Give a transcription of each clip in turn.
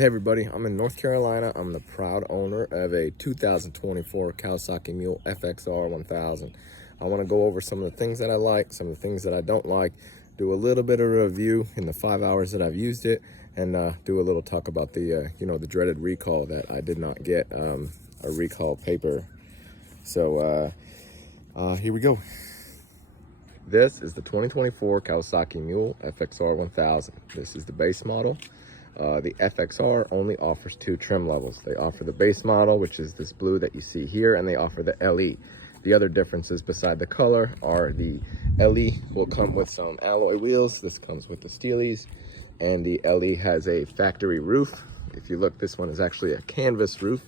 Hey everybody, I'm in North Carolina. I'm the proud owner of a 2024 Kawasaki Mule FXR 1000. I want to go over some of the things that I like, some of the things that I don't like, do a little bit of a review in the 5 hours that I've used it, and do a little talk about the the dreaded recall that I did not get a recall paper. So here we go. This is the 2024 Kawasaki Mule FXR 1000. This is the base model. The FXR only offers 2 trim levels. They offer the base model, which is this blue that you see here, and they offer the LE. The other differences beside the color are the LE will come with some alloy wheels. This comes with the Steelies, and the LE has a factory roof. If you look, this one is actually a canvas roof,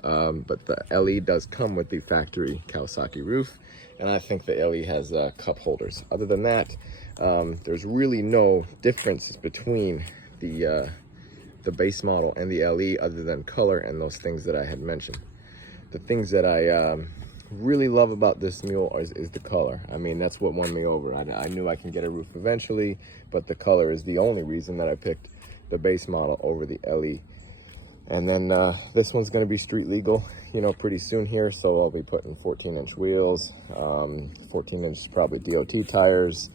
but the LE does come with the factory Kawasaki roof, and I think the LE has cup holders. Other than that, there's really no difference between the base model and the LE other than color and those things that I had mentioned. The things that I really love about this mule is the color. I mean, that's what won me over. I knew I can get a roof eventually, but the color is the only reason that I picked the base model over the LE. And then this one's going to be street legal, pretty soon here, so I'll be putting 14-inch wheels, 14-inch probably DOT tires,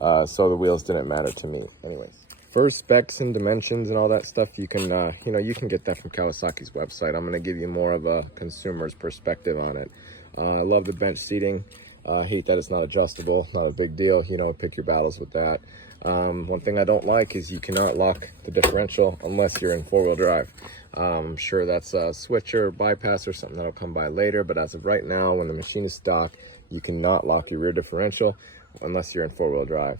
so the wheels didn't matter to me anyways. For specs and dimensions and all that stuff, you can you can get that from Kawasaki's website. I'm going to give you more of a consumer's perspective on it. I love the bench seating. I hate that it's not adjustable. Not a big deal. Pick your battles with that. One thing I don't like is you cannot lock the differential unless you're in 4-wheel drive. I'm sure that's a switcher, bypass, or something that'll come by later. But as of right now, when the machine is stock, you cannot lock your rear differential unless you're in 4-wheel drive.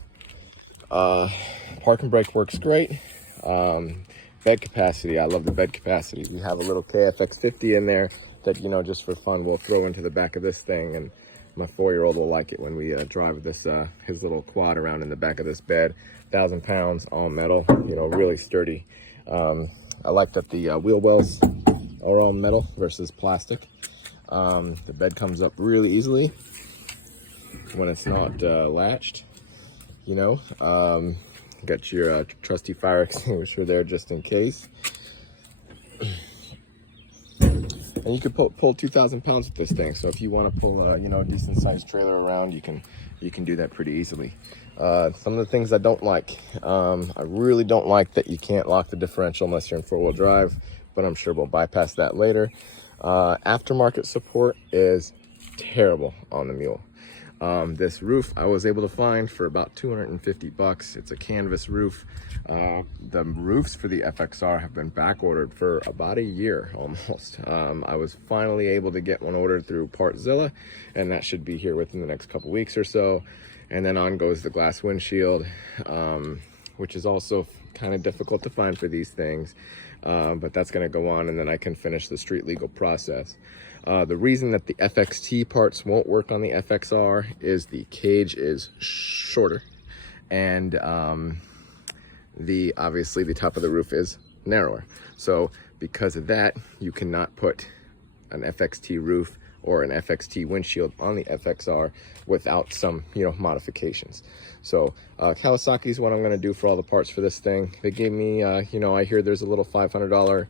Park and brake works great. Bed capacity, I love the bed capacity. We have a little KFX50 in there that, just for fun, we'll throw into the back of this thing, and my 4-year-old will like it when we drive this his little quad around in the back of this bed. 1,000 pounds, all metal, really sturdy. I like that the wheel wells are all metal versus plastic. The bed comes up really easily when it's not latched. Got your trusty fire extinguisher there just in case. And you could pull 2,000 pounds with this thing. So if you want to pull a decent sized trailer around, you can do that pretty easily. Some of the things I don't like, I really don't like that you can't lock the differential unless you're in 4-wheel drive, but I'm sure we'll bypass that later. Aftermarket support is terrible on the Mule. This roof I was able to find for about 250 bucks. It's a canvas roof. The roofs for the FXR have been back ordered for about a year almost. I was finally able to get one ordered through Partzilla, and that should be here within the next couple weeks or so. And then on goes the glass windshield, which is also kind of difficult to find for these things. But that's going to go on, and then I can finish the street legal process. The reason that the FXT parts won't work on the FXR is the cage is shorter, and obviously the top of the roof is narrower. So because of that, you cannot put an FXT roof or an FXT windshield on the FXR without some modifications. So Kawasaki is what I'm going to do for all the parts for this thing. They gave me I hear there's a little $500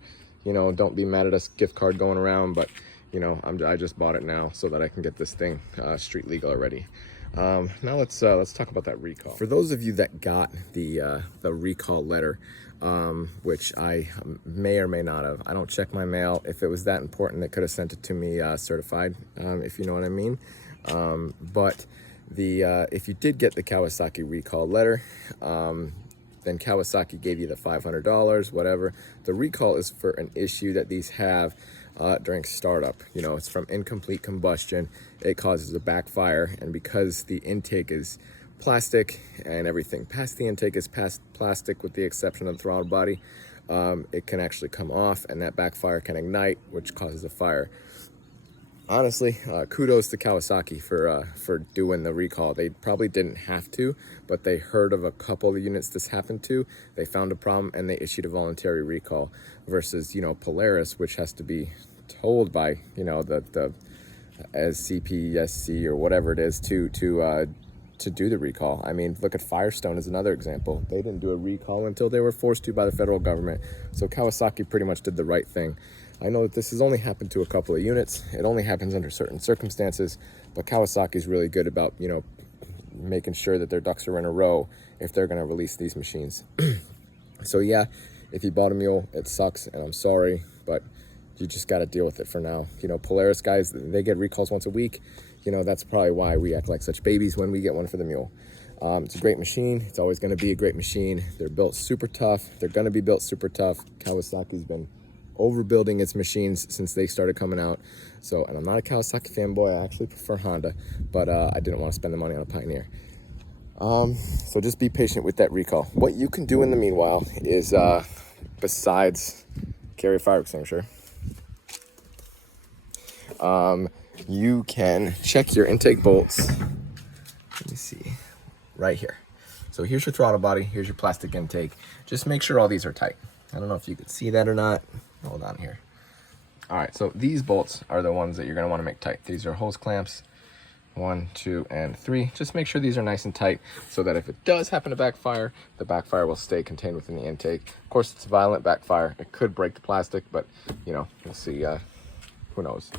don't be mad at us gift card going around, but I just bought it now so that I can get this thing street legal already. Now let's talk about that recall. For those of you that got the recall letter, which I may or may not have. I don't check my mail. If it was that important, they could have sent it to me certified, if you know what I mean. But if you did get the Kawasaki recall letter, then Kawasaki gave you the $500, whatever. The recall is for an issue that these have during startup. It's from incomplete combustion. It causes a backfire, and because the intake is plastic and everything past the intake is plastic with the exception of the throttle body, it can actually come off, and that backfire can ignite, which causes a fire. Honestly, kudos to Kawasaki for doing the recall. They probably didn't have to, but they heard of a couple of units this happened to. They found a problem and they issued a voluntary recall versus, Polaris, which has to be told by, the as CPSC or whatever it is to to do the recall. I mean, look at Firestone as another example. They didn't do a recall until they were forced to by the federal government. So Kawasaki pretty much did the right thing. I know that this has only happened to a couple of units. It only happens under certain circumstances, but Kawasaki's really good about, you know, making sure that their ducks are in a row if they're going to release these machines. So yeah, if you bought a mule, it sucks, and I'm sorry, but you just got to deal with it for now. You know, Polaris guys, they get recalls once a week. You know, that's probably why we act like such babies when we get one for the mule. It's a great machine. It's always going to be a great machine. They're built super tough. They're going to be built super tough. Kawasaki's been overbuilding its machines since they started coming out. So, and I'm not a Kawasaki fanboy. I actually prefer Honda, but I didn't want to spend the money on a Pioneer. So just be patient with that recall. What you can do in the meanwhile is, besides carry a fire extinguisher, you can check your intake bolts. Let me see, right here. So here's your throttle body, here's your plastic intake. Just make sure all these are tight. I don't know if you can see that or not. Hold on here. All right, so these bolts are the ones that you're gonna wanna make tight. These are hose clamps, 1, 2, and 3. Just make sure these are nice and tight so that if it does happen to backfire, the backfire will stay contained within the intake. Of course, it's a violent backfire. It could break the plastic, but you know, we'll see, who knows.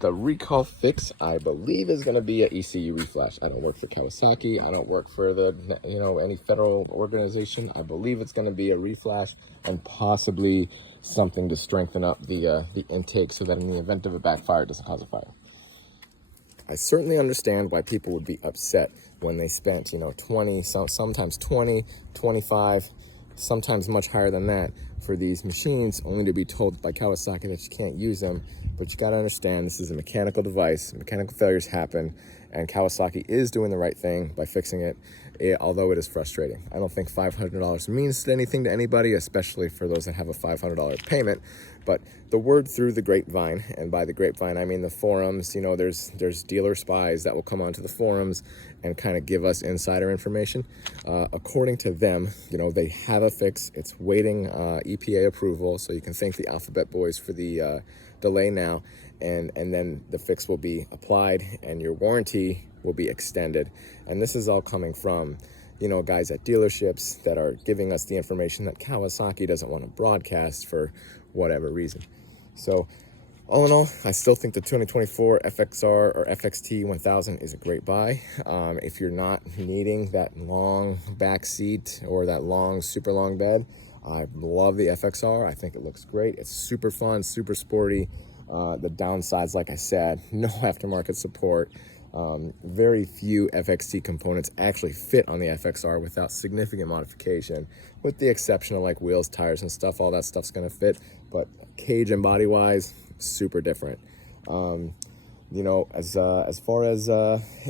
The recall fix, I believe, is going to be an ECU reflash. I don't work for Kawasaki. I don't work for the, you know, any federal organization. I believe it's going to be a reflash and possibly something to strengthen up the intake so that in the event of a backfire, it doesn't cause a fire. I certainly understand why people would be upset when they spent, you know, 20, sometimes 20, 25, sometimes much higher than that for these machines, only to be told by Kawasaki that you can't use them. But you got to understand, this is a mechanical device. Mechanical failures happen, and Kawasaki is doing the right thing by fixing it, although it is frustrating. I don't think $500 means anything to anybody, especially for those that have a $500 payment. But the word through the grapevine, and by the grapevine I mean the forums, you know, there's dealer spies that will come onto the forums and kind of give us insider information. According to them, you know, they have a fix. It's waiting EPA approval, so you can thank the Alphabet Boys for the delay now, and then the fix will be applied and your warranty will be extended. And this is all coming from, you know, guys at dealerships that are giving us the information that Kawasaki doesn't want to broadcast for whatever reason. So all in all, I still think the 2024 FXR or FXT 1000 is a great buy. If you're not needing that long back seat or that long, super long bed, I love the FXR. I think it looks great. It's super fun, super sporty. The downsides, like I said, no aftermarket support. Very few FXT components actually fit on the FXR without significant modification, with the exception of like wheels, tires, and stuff. All that stuff's gonna fit, but cage and body wise, super different. You know, as far as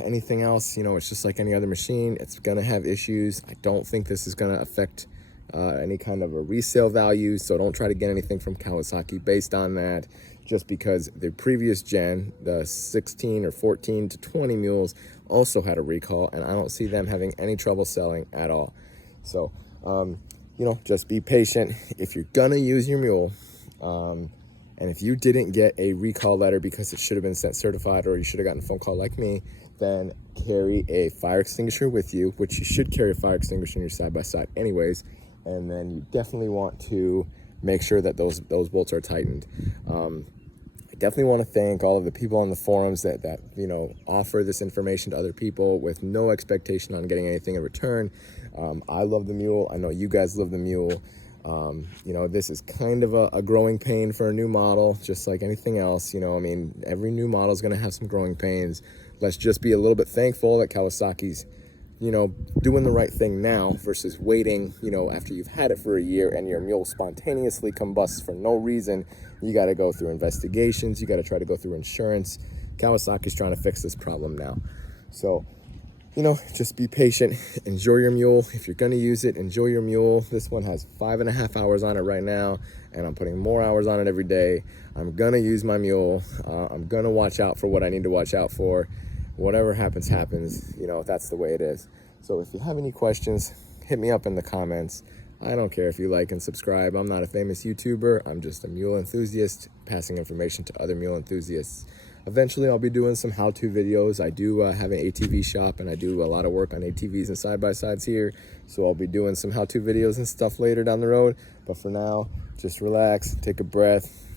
anything else, you know, it's just like any other machine. It's gonna have issues. I don't think this is gonna affect any kind of a resale value, so don't try to get anything from Kawasaki based on that, just because the previous gen, the 16 or 14 to 20 mules, also had a recall, and I don't see them having any trouble selling at all. So you know, just be patient. If you're gonna use your mule, and if you didn't get a recall letter because it should have been sent certified, or you should have gotten a phone call like me, then carry a fire extinguisher with you, which you should carry a fire extinguisher in your side-by-side anyways. And then you definitely want to make sure that those bolts are tightened. I definitely want to thank all of the people on the forums that you know, offer this information to other people with no expectation on getting anything in return. I love the mule. I know you guys love the mule. You know, this is kind of a growing pain for a new model, just like anything else. You know, I mean, every new model is going to have some growing pains. Let's just be a little bit thankful that Kawasaki's, you know, doing the right thing now versus waiting, you know, after you've had it for a year and your mule spontaneously combusts for no reason. You got to go through investigations. You got to try to go through insurance. Kawasaki's trying to fix this problem now. So, you know, just be patient. Enjoy your mule. If you're going to use it, enjoy your mule. This one has 5.5 hours on it right now, and I'm putting more hours on it every day. I'm going to use my mule. I'm going to watch out for what I need to watch out for. Whatever happens, happens. You know, that's the way it is. So if you have any questions, hit me up in the comments. I don't care if you like and subscribe. I'm not a famous YouTuber. I'm just a mule enthusiast passing information to other mule enthusiasts. Eventually I'll be doing some how-to videos. I do have an ATV shop, and I do a lot of work on ATVs and side-by-sides here, so I'll be doing some how-to videos and stuff later down the road. But for now, just relax, take a breath,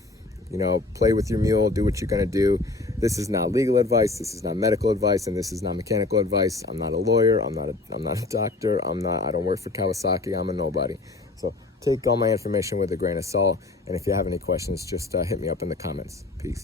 you know, play with your mule, do what you're gonna do. This is not legal advice, this is not medical advice, and this is not mechanical advice. I'm not a lawyer, I'm not a doctor, I don't work for Kawasaki, I'm a nobody. So take all my information with a grain of salt, and if you have any questions, just hit me up in the comments. Peace.